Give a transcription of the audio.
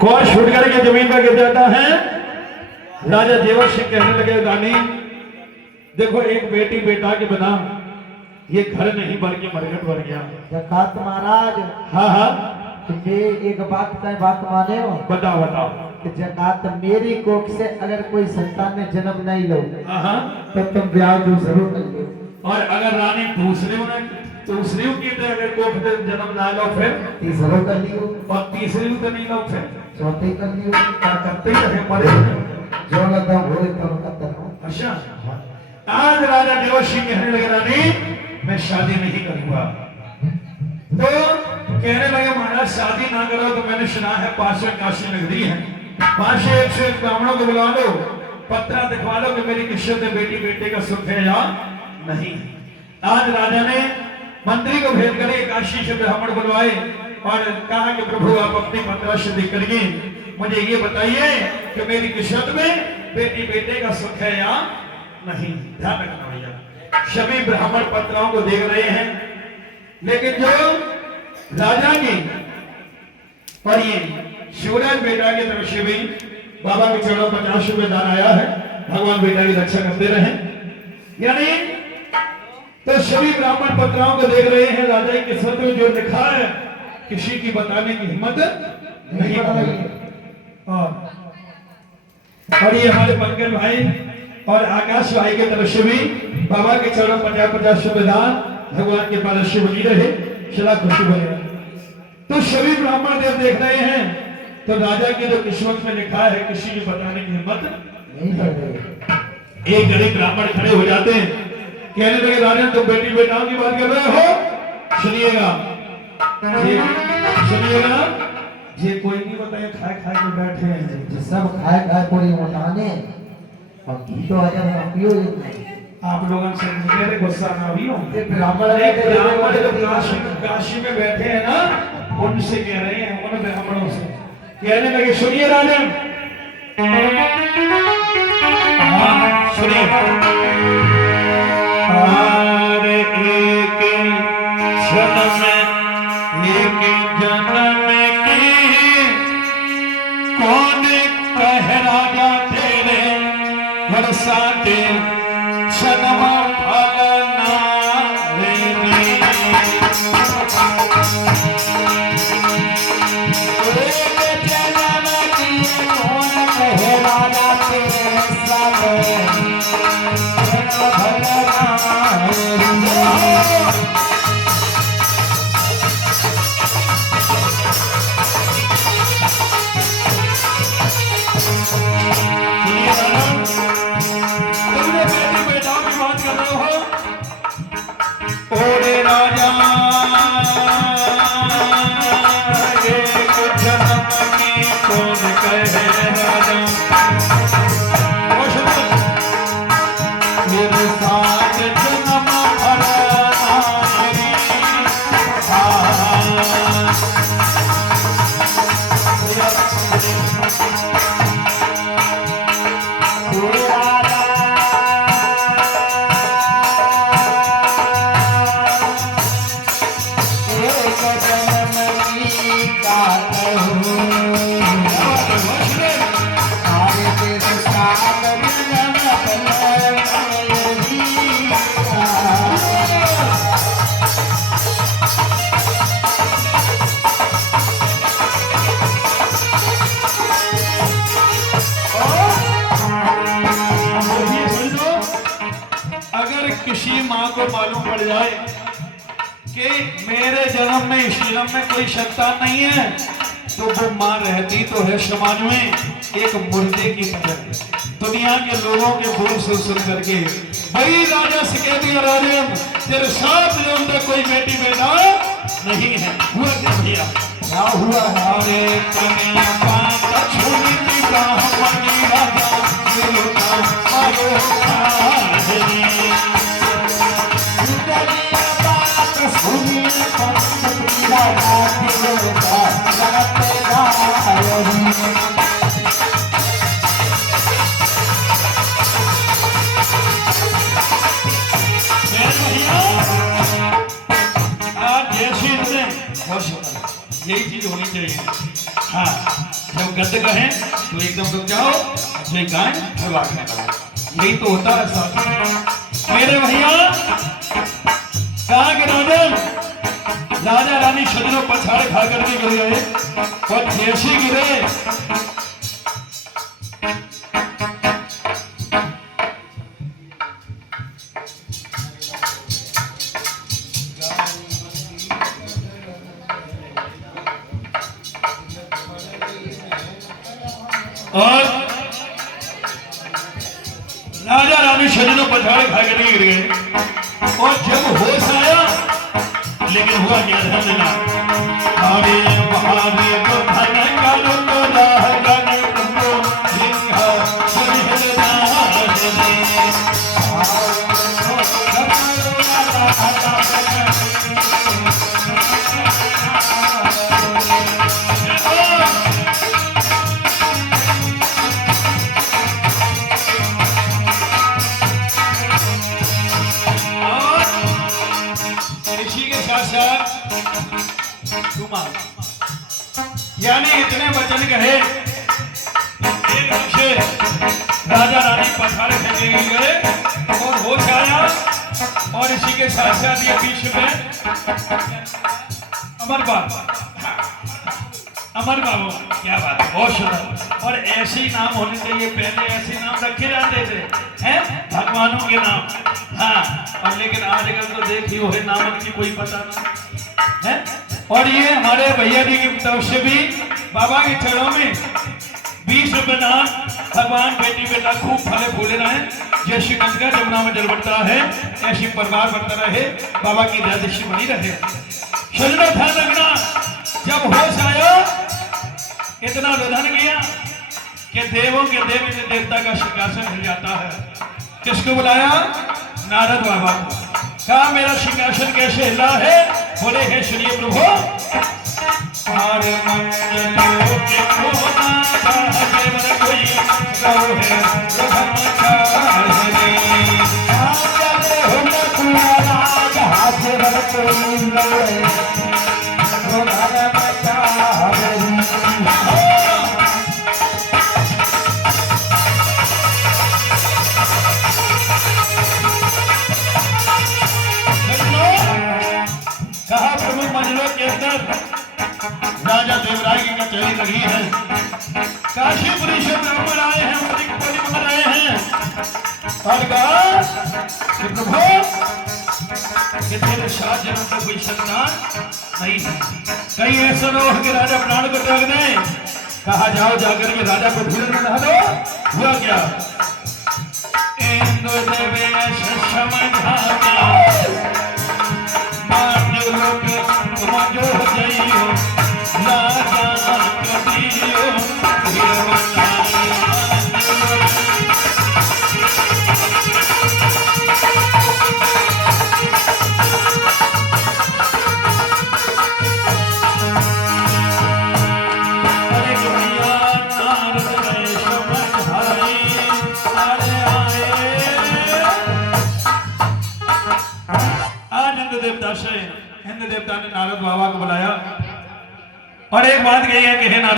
कौन छूट करके जमीन पर गिर जाता है। राजा देवर सिंह कहने लगे रानी देखो एक बेटी बेटा के बिना ये घर नहीं बल्कि मरघट बन गया। जकात महाराज हाँ हाँ ये एक बात का बात माने हो बताओ बताओ कि जकात मेरी कोख से अगर कोई संतान ने जन्म नहीं लो हाँ तो तुम ब्याह जो जरूर कर लो। और अगर रानी दूसरी की अगर कोख से जन्म ना लो फिर तीसरों कर लियो और तीसरी तो नहीं लो फिर चौथी कर लियो क्या करते ही रहे मरे। जो लगा वो करता हूँ। अच्छा आज राजा देवर सिंह कहने लगे रानी मैं शादी नहीं करूंगा। तो कहने लगे महाराज शादी ना करो तो मैंने सुना है पास में काशी नगरी है 501 ब्राह्मणों को बुला लो पत्रा दिखवा लो कि मेरी किस्मत में बेटी बेटे का सुख है या नहीं। आज राजा ने मंत्री को भेज कर काशी से ब्राह्मण बुलवाए और कहा कि प्रभु आप अपनी पत्रा से देख करके मुझे ये बताइए कि मेरी किस्मत में बेटी बेटे का सुख है या नहीं। ध्यान रखना भैया सभी ब्राह्मण पत्राओं को देख रहे हैं लेकिन जो राजा की और ये शिवराज बेटा की तरफ से भी बाबा के चरणों 50 रुपए दान आया है। भगवान बेटा की रक्षा करते रहे। यानी तो सभी ब्राह्मण पत्राओं को देख रहे हैं राजा की किस्मत में जो लिखा है किसी की बताने की हिम्मत नहीं है। और ये हमारे पंकज भाई और आकाश भाई के तरफ से भी बाबा के चरणों 50-50 रुपए दान भगवान के पास से बनी रहे सदा खुशी बने। तो सभी ब्राह्मण देव देख रहे हैं तो राजा की जो किस्मत में लिखा है किसी की बताने की हिम्मत नहीं कर रहे। एक गरीब ब्राह्मण खड़े हो जाते हैं कहने लगे राजा तुम बेटी बेटाओं की बात कर रहे हो सुनिएगा सुनिएगा ये कोई नहीं बताया खाए खाए के बैठे हैं सब खाए खाए पूरी मोटाने और घी तो आ जाए पियो आप लोगों से मेरे गुस्सा ना भी हो। ब्राह्मण जो काशी में बैठे हैं ना उनसे कह रहे हैं उन ब्राह्मणों से कहने लगे सुनिए राजा सुनिए एक जन्म की कौन कह राजा तेरे बरसाते जन्म फलना किसी माँ को मालूम पड़ जाए कि मेरे जन्म में इस जन्म में कोई संतान नहीं है तो वो माँ रहती तो है समाज में एक मुर्दे की तरह। दुनिया के लोगों के बोल से सुन करके भाई राजा से कह दिया राजा तेरे साथ जो अंदर कोई बेटी बेटा नहीं है। हुआ क्या भैया क्या हुआ हमारे कन्या का छोटी थी ब्राह्मणी राजा यही चीज होनी चाहिए। हाँ जब गद्य कहें तो एकदम रुक जाओ, जय गाएं फिर वाकने लगो। यही तो होता है साथ। मेरे भैया कहा कि राजा रानी सजनों पछाड़ खा करके गिर गए, और जैसे गिरे और राजा रानी सजनों पछाड़ खा करके गिर गए, और जब होश आया लेकिन हुआ क्या ध्यान देना, हरे महारे को धनंगा लोको राहगन को सिंह सुनिहरना यानी इतने वचन कहे, एक से राजा रानी पछाड़ फेंके गए और होश आया, और इसी के साथ साथ ये बीच में अमर बाबू क्या बात है, बहुत सुंदर। और ऐसे ही नाम होने चाहिए, पहले ऐसे नाम रखे जाते थे हैं भगवानों के नाम। हाँ, और लेकिन आजकल तो देखिए वो नाम की कोई पता नहीं है। और ये हमारे भैया जी की तरफ से भी बाबा के चरणों में 20 रुपए दान, भगवान बेटी बेटा खूब फले फूले रहे, जैसी गंगा जमुना में जल बढ़ता है ऐसी परिवार बढ़ता रहे, बाबा की दृष्टि बनी रहे। सजनों ध्यान रखना, जब होश आया इतना रुदन किया कि देवों के देव देवता का सिंहासन हिल जाता है। किसको बुलाया? नारद बाबा को। कहा मेरा सिंहासन कैसे हिला है? बोले हे सुनिए प्रभु, कहा प्रमुख मंजिलों के अंदर राजा देवराय की कचहरी लगी है, काशीपुरी से ब्राह्मण आए हैं, परिवार आए हैं, और कहा कि प्रभु कि तेरे 7 जन्म का कोई संतान नहीं है, कहीं ऐसा न हो कि राजा प्राण को त्याग दे। कहा जाओ जाकर के राजा को धीरे में नहा दो। हुआ क्या? इंद्र देवेश समझाते जो जइयो राजा कदियो अरे दुनिया नारद रे समझाई अरे आए आनंद देवता से इंद्र देवता ने नारद बाबा को बुलाया और एक बात कही है कि हे नारद